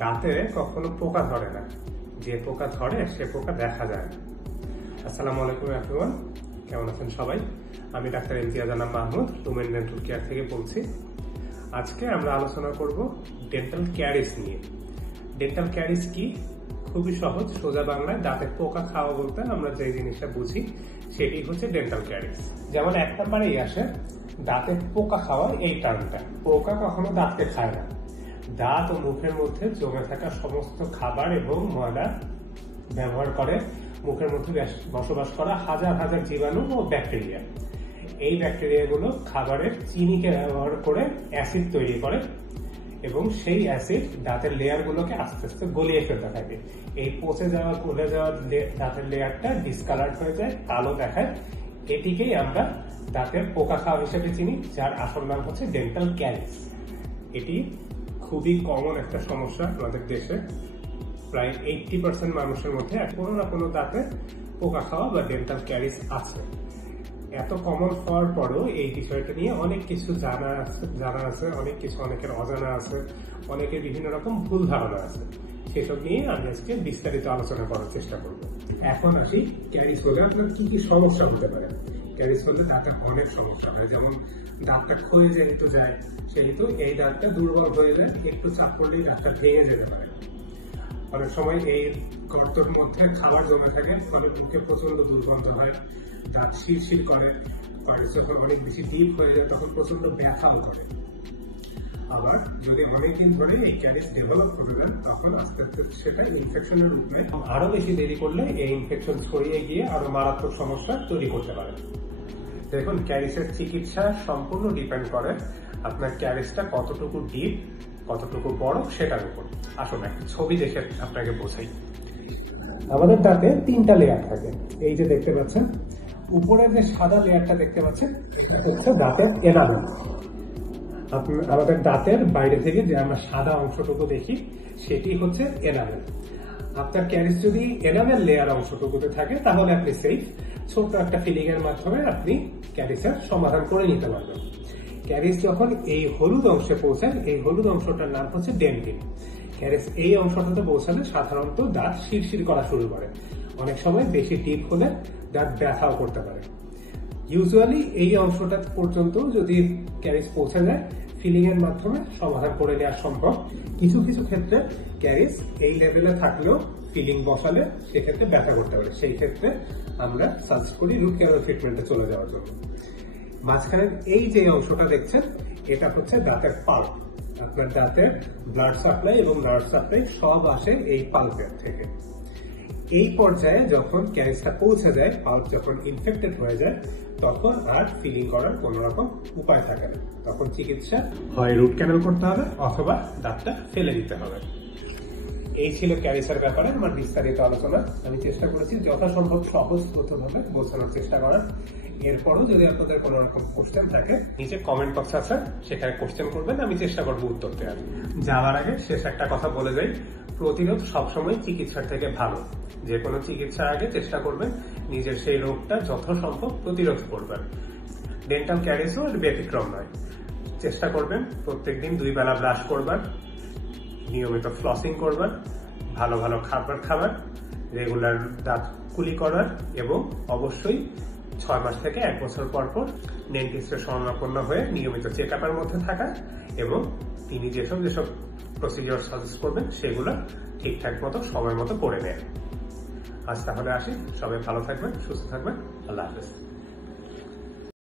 দাঁতে কখনো পোকা ধরে না, যে পোকা ধরে সে পোকা দেখা যায় না। আসসালামু আলাইকুম এভরিওয়ান, কেমন আছেন সবাই? আমি doctor Imtiaz Anam Mahmud, lumen dental care থেকে বলছি। আজকে আমরা আলোচনা করব ডেন্টাল ক্যারিস নিয়ে। ডেন্টাল ক্যারিস কি? খুবই সহজ, সোজা বাংলায় দাঁতে পোকা খাওয়া বলতে আমরা যে জিনিসটা বুঝি সেটি হচ্ছে ডেন্টাল ক্যারিস। যেমন এক নম্বরেই আসে দাঁতে পোকা খাওয়া, এই টার্মটা। পোকা কখনো দাঁতকে খায় না। দাঁত ও মুখের মধ্যে জমে থাকা সমস্ত খাবার এবং ময়লা ব্যবহার করে মুখের মধ্যে বসবাস করা হাজার হাজার জীবাণু ও ব্যাকটেরিয়া। এই ব্যাকটেরিয়াগুলো খাবারের চিনিকে ব্যবহার করে অ্যাসিড তৈরি করে এবং সেই অ্যাসিড দাঁতের লেয়ারগুলোকে আস্তে আস্তে গলিয়ে ফেলতে থাকে। এই পচে যাওয়া গলে যাওয়া দাঁতের লেয়ারটা ডিসকালার হয়ে যায়, কালো দেখায়। এটিকেই আমরা দাঁতের পোকা খাওয়া হিসেবে চিনি, যার আসল নাম হচ্ছে ডেন্টাল ক্যারিস। এটি খুবই কমন একটা সমস্যা আমাদের দেশে। প্রায় 80% মানুষের মধ্যে কোনো না কোনো দাঁতে পোকা খাওয়া বা ডেন্টাল ক্যারিস আছে। এত কমন হওয়ার পরও এই বিষয়টা নিয়ে অনেক কিছু জানা আছে, অনেক কিছু অনেকের অজানা আছে, অনেকের বিভিন্ন রকম ভুল ধারণা আছে। সেসব নিয়ে আমি আজকে বিস্তারিত আলোচনা করার চেষ্টা করব। এখন আসি, ক্যারিস হলে আপনার কি কি সমস্যা হতে পারে। ক্যারিস হলে দাঁতের অনেক সমস্যা হয়, যেমন দাঁতটা ক্ষয়ে যেহেতু যায়, সেহেতু এই দাঁতটা দুর্বল হয়ে যায়, একটু চাপ পড়লেই দাঁতটা ভেঙে যেতে পারে। অনেক সময় এই গর্তের মধ্যে খাবার জমে থাকে, ফলে মুখে প্রচন্ড দুর্গন্ধ হয়, দাঁত শিরশির করে, ক্যারিস যখন অনেক বেশি ডিপ হয়ে যায় তখন প্রচন্ড ব্যথাও করে। আবার যদি অনেকদিন ধরে এই ক্যারিস ডেভেলপ করে দেন, তখন আস্তে আস্তে সেটা ইনফেকশনের রূপ নেয়। আরো বেশি দেরি করলে এই ইনফেকশন ছড়িয়ে গিয়ে আরো মারাত্মক সমস্যা তৈরি করতে পারে। দেখুন, ক্যারিসের চিকিৎসা সম্পূর্ণ ডিপেন্ড করে আপনার ক্যারিসটা কতটুকু ডিপ, কতটুকু বড় সেটার উপর। আসুন একটা ছবি দেখে আপনাকে বোঝাই। আমাদের দাঁতে 3টা লেয়ার থাকে। এই যে দেখতে পাচ্ছেন, উপরের যে সাদা লেয়ারটা দেখতে পাচ্ছেন, এটা হচ্ছে দাঁতের এনামেল। আমাদের দাঁতের বাইরে থেকে যে আমরা সাদা অংশটুকু দেখি সেটি হচ্ছে এনামেল। আপনার ক্যারিস যদি এনামেল লেয়ার অংশটুকুতে থাকে তাহলে আপনি সেফ। ছোট্ট একটা ফিলিং এর মাধ্যমে আপনি ক্যারিসের সমাধান করে নিতে পারবেন। ক্যারিস যখন এই হলুদ অংশে পৌঁছায়, এই হলুদ অংশটার নাম হচ্ছে ডেন্টিন। ক্যারিস এই অংশটাতে পৌঁছালে সাধারণত দাঁত শিরশির করা শুরু করে। অনেক সময় বেশি ডিপ হলে দাঁত ব্যথাও করতে পারে। ইউজুয়ালি এই অংশটা পর্যন্ত যদি ক্যারিস পৌঁছে যায়, ফিলিং এর মাধ্যমে সমাধান করে নেওয়া সম্ভব। কিছু কিছু ক্ষেত্রে ক্যারিস এই লেভেলে থাকলেও ফিলিং বসালে সেক্ষেত্রে ব্যথা করতে পারে। সেই ক্ষেত্রে আমরা সাজেস্ট করি রুট ক্যানাল ট্রিটমেন্টে চলে যাওয়ার জন্য। মাঝখানের এই যে অংশটা দেখছেন, এটা হচ্ছে দাঁতের পাল্প। আপনার দাঁতের ব্লাড সাপ্লাই এবং নার্ভ সাপ্লাই সব আসে এই পাল্পের থেকে। এই পর্যায়ে যখন ক্যারিসটা পৌঁছে যায়, পাল্প যখন ইনফেক্টেড হয়ে যায়, তখন আর ফিলিং করার কোন রকম উপায় থাকে না। তখন চিকিৎসা হয় রুট ক্যানাল করতে হবে অথবা দাঁতটা ফেলে দিতে হবে। এই ছিল ক্যারিসের ব্যাপারে আমার বিস্তারিত আলোচনা। আমি চেষ্টা করেছি যথাসম্ভব সহজভাবে বোঝানোর চেষ্টা করার। এরপরও যদি আপনাদের কোনো রকম কোশ্চেন থাকে, নিচে কমেন্ট বক্স আছে, সেখানে কোশ্চেন করবেন, আমি চেষ্টা করবো উত্তর দেওয়ার। যাওয়ার আগে শেষ একটা কথা বলে যাই, প্রতিরোধ সবসময় চিকিৎসার থেকে ভালো। যে কোনো চিকিৎসার আগে চেষ্টা করবেন নিজের সেই রোগটা যথাসম্ভব প্রতিরোধ করবেন। ডেন্টাল ক্যারিসও এর ব্যতিক্রম নয়। চেষ্টা করবেন প্রত্যেকদিন 2 বেলা ব্রাশ করবেন, নিয়মিত ফ্লসিং করবেন, ভালো ভালো খাবার খাবার, রেগুলার দাঁত কুলি করার এবং অবশ্যই 6 মাস থেকে 1 বছর পর পর ডেন্টিস্টের শরণাপন্ন হয়ে নিয়মিত চেক আপের মধ্যে থাকা এবং তিনি যেসব প্রসিডিওর সাজেস্ট করবেন সেগুলো ঠিকঠাক মতো সময় মতো করে নেয়। আজ তাহলে আসি, সবাই ভালো থাকবেন, সুস্থ থাকবেন, আল্লাহ হাফেজ।